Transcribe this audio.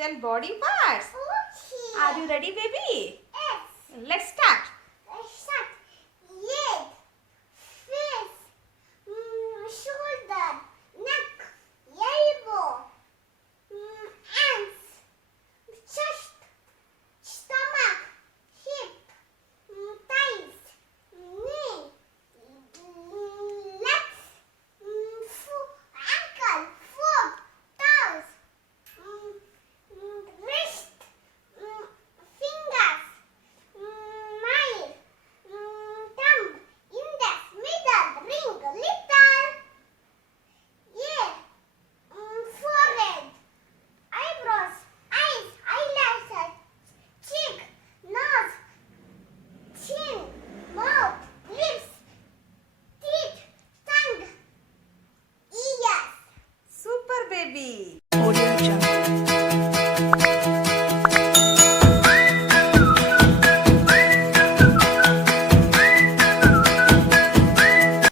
Tell body parts. Okay. Are you ready, baby? Yes. Let's start. Shut. Head. Face. Shoulder. Neck. Elbow. Hands. Chest. Stomach. Hip. Thighs. Knee. Legs. Ankle. Foot. Toes. Wrist. Fingers. Nail. Thumb. Index. Middle. Ring. Little. Ear. Forehead. Eyebrows. Eyes. Eyelashes. Cheek. Nose. Chin. Mouth. Lips. Teeth. Tongue. Ears. Super, baby. Audio Jungle.